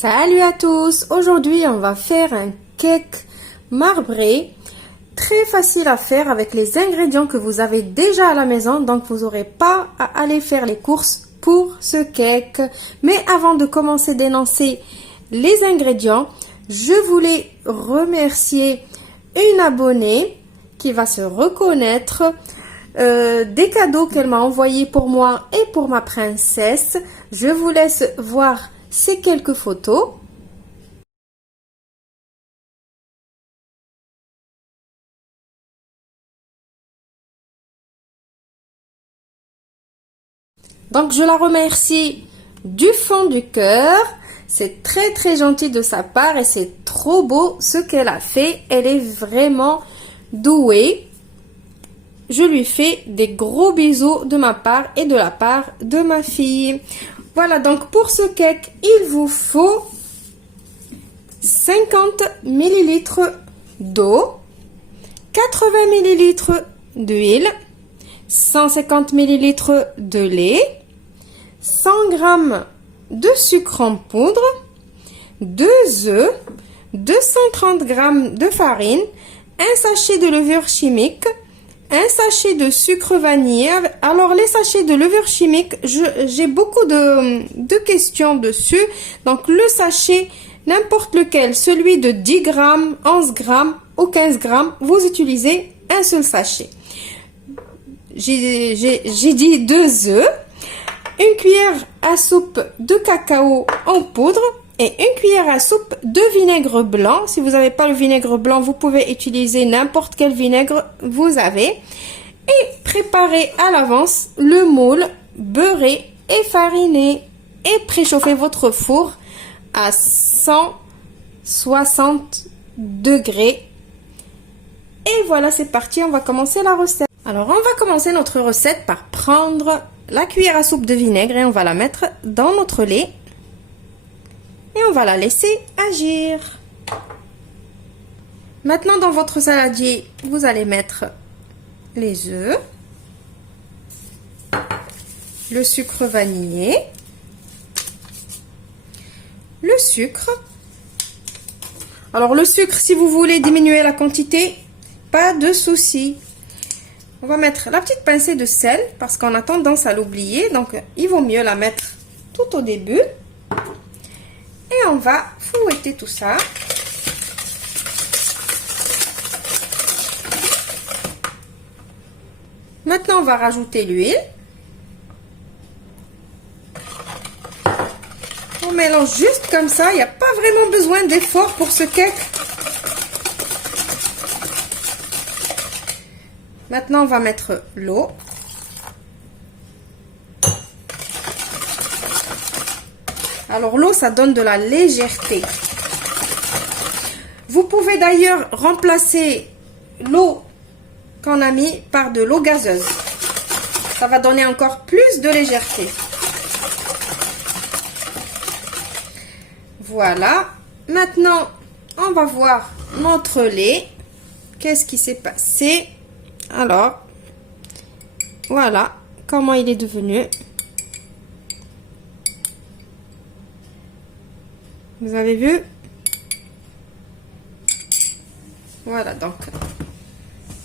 Salut à tous! Aujourd'hui, on va faire un cake marbré très facile à faire avec les ingrédients que vous avez déjà à la maison, donc vous n'aurez pas à aller faire les courses pour ce cake. Mais avant de commencer d'énoncer les ingrédients, je voulais remercier une abonnée qui va se reconnaître des cadeaux qu'elle m'a envoyés pour moi et pour ma princesse. Je vous laisse voir ces quelques photos. Donc je la remercie du fond du cœur. C'est très gentil de sa part et c'est trop beau ce qu'elle a fait. Elle est vraiment douée. Je lui fais des gros bisous de ma part et de la part de ma fille. Voilà, donc pour ce cake, il vous faut 50 ml d'eau, 80 ml d'huile, 150 ml de lait, 100 g de sucre en poudre, 2 œufs, 230 g de farine, un sachet de levure chimique, un sachet de sucre vanillé. Alors les sachets de levure chimique, j'ai beaucoup de questions dessus. Donc le sachet, n'importe lequel, celui de 10 grammes, 11 grammes ou 15 grammes, vous utilisez un seul sachet. J'ai dit 2 œufs, une cuillère à soupe de cacao en poudre et une cuillère à soupe de vinaigre blanc. Si vous n'avez pas le vinaigre blanc, vous pouvez utiliser n'importe quel vinaigre vous avez. Et préparez à l'avance le moule beurré et fariné. Et préchauffez votre four à 160 degrés. Et voilà, c'est parti, on va commencer la recette. Alors, on va commencer notre recette par prendre la cuillère à soupe de vinaigre et on va la mettre dans notre lait. Et on va la laisser agir. Maintenant, dans votre saladier, vous allez mettre les œufs, le sucre vanillé, le sucre. Alors, le sucre, si vous voulez diminuer la quantité, pas de souci. On va mettre la petite pincée de sel parce qu'on a tendance à l'oublier. Donc, il vaut mieux la mettre tout au début. Et on va fouetter tout ça. Maintenant, on va rajouter l'huile. On mélange juste comme ça. Il n'y a pas vraiment besoin d'effort pour ce cake. Maintenant, on va mettre l'eau. Alors l'eau, ça donne de la légèreté. Vous pouvez d'ailleurs remplacer l'eau qu'on a mis par de l'eau gazeuse. Ça va donner encore plus de légèreté. Voilà. Maintenant, on va voir notre lait. Qu'est-ce qui s'est passé? Alors, voilà comment il est devenu. Vous avez vu? Voilà, donc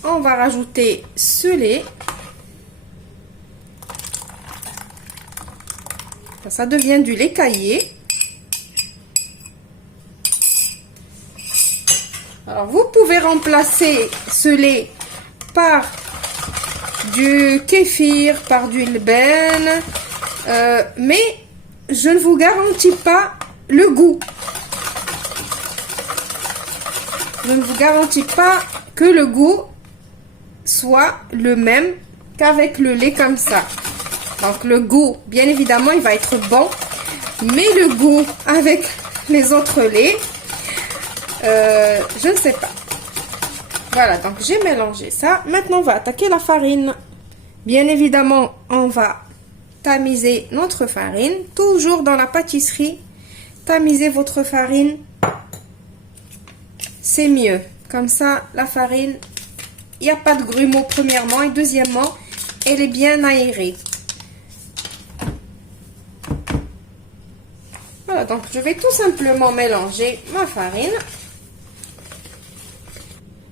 on va rajouter ce lait. Ça devient du lait caillé. Alors, vous pouvez remplacer ce lait par du kéfir, par du lben, mais je ne vous garantis pas le goût. Je ne vous garantis pas que le goût soit le même qu'avec le lait comme ça. Donc le goût, bien évidemment, il va être bon, mais le goût avec les autres laits, je ne sais pas. Voilà, donc j'ai mélangé ça. Maintenant, on va attaquer la farine. Bien évidemment, on va tamiser notre farine. Toujours dans la pâtisserie, tamisez votre farine. C'est mieux. Comme ça, la farine, il n'y a pas de grumeaux premièrement. Et deuxièmement, elle est bien aérée. Voilà, donc je vais tout simplement mélanger ma farine.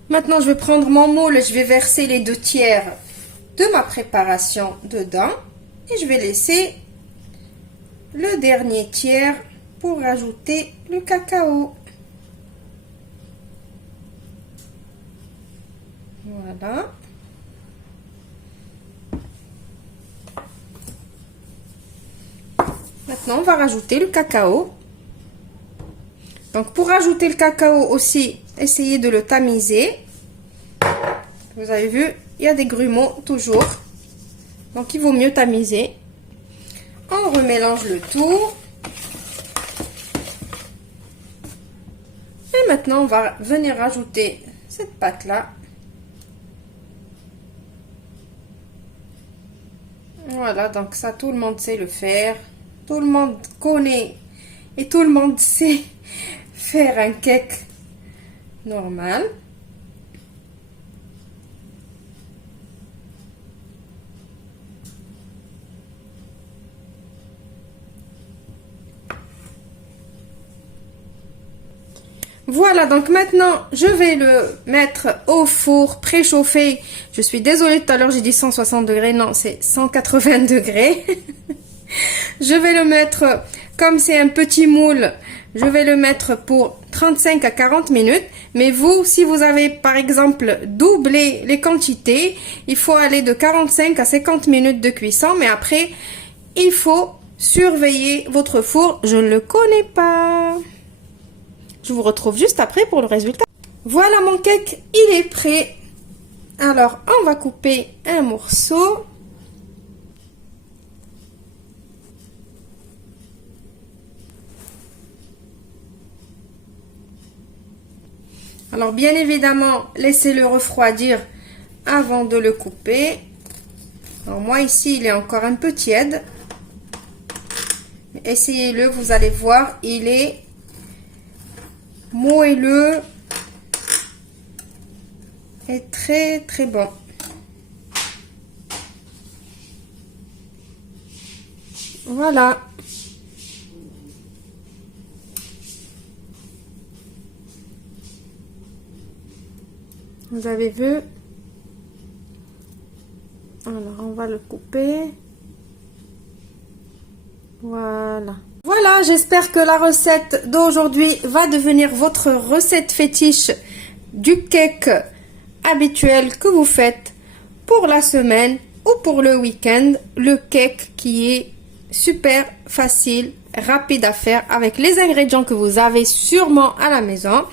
Maintenant, je vais prendre mon moule et je vais verser les 2/3 de ma préparation dedans. Et je vais laisser le dernier tiers pour rajouter le cacao. Voilà. Maintenant, on va rajouter le cacao. Donc, pour rajouter le cacao aussi, essayez de le tamiser. Vous avez vu, il y a des grumeaux toujours. Donc, il vaut mieux tamiser. On remélange le tout. Et maintenant, on va venir rajouter cette pâte-là. Voilà, donc ça, tout le monde sait le faire. Tout le monde connaît et tout le monde sait faire un cake normal. Voilà, donc maintenant, je vais le mettre au four préchauffé. Je suis désolée, tout à l'heure, j'ai dit 160 degrés. Non, c'est 180 degrés. Je vais le mettre, comme c'est un petit moule, je vais le mettre pour 35 à 40 minutes. Mais vous, si vous avez, par exemple, doublé les quantités, il faut aller de 45 à 50 minutes de cuisson. Mais après, il faut surveiller votre four. Je ne le connais pas. Je vous retrouve juste après pour le résultat. Voilà, mon cake, il est prêt. Alors, on va couper un morceau. Alors, bien évidemment, laissez-le refroidir avant de le couper. Alors, moi, ici, il est encore un peu tiède. Essayez-le, vous allez voir, il est moelleux et très très bon. Voilà. Vous avez vu? Alors, on va le couper. Voilà. Voilà, j'espère que la recette d'aujourd'hui va devenir votre recette fétiche du cake habituel que vous faites pour la semaine ou pour le week-end. Le cake qui est super facile, rapide à faire avec les ingrédients que vous avez sûrement à la maison.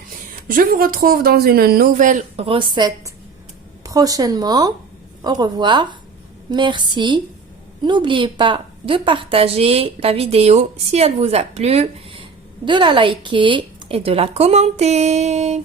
Je vous retrouve dans une nouvelle recette prochainement. Au revoir. Merci. N'oubliez pas de partager la vidéo si elle vous a plu, de la liker et de la commenter.